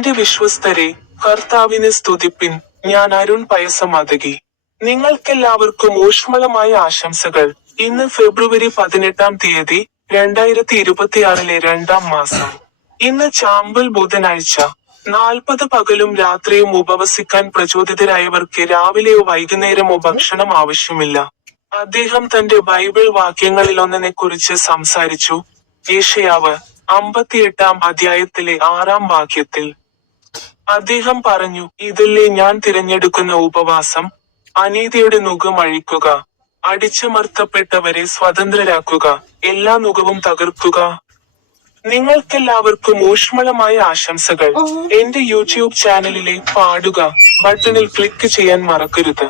എന്റെ വിശ്വസ്തരെ, കർത്താവിനെ സ്തുതിപ്പിൻ. ഞാൻ അരുൺ പയസമാതകി. നിങ്ങൾക്കെല്ലാവർക്കും ഊഷ്മളമായ ആശംസകൾ. ഇന്ന് ഫെബ്രുവരി 18 2026 2-ാം മാസം. ഇന്ന് ചാമ്പൽ ബുധനാഴ്ച. 40 പകലും രാത്രിയും ഉപവസിക്കാൻ പ്രചോദിതരായവർക്ക് രാവിലെയോ വൈകുന്നേരമോ ഭക്ഷണം ആവശ്യമില്ല. അദ്ദേഹം തന്റെ ബൈബിൾ വാക്യങ്ങളിലൊന്നിനെക്കുറിച്ച് സംസാരിച്ചു. യെശയ്യാവ് 58-ാം അധ്യായത്തിലെ 6-ാം വാക്യത്തിൽ അദ്ദേഹം പറഞ്ഞു, ഇതല്ലേ ഞാൻ തിരഞ്ഞെടുക്കുന്ന ഉപവാസം, അനീതിയുടെ നുകം അഴിക്കുക, അടിച്ചമർത്തപ്പെട്ടവരെ സ്വതന്ത്രരാക്കുക, എല്ലാ നുകവും തകർക്കുക. നിങ്ങൾക്കെല്ലാവർക്കും ഊഷ്മളമായ ആശംസകൾ. എന്റെ യൂട്യൂബ് ചാനലിലെ പാടുക ബട്ടണിൽ ക്ലിക്ക് ചെയ്യാൻ മറക്കരുത്.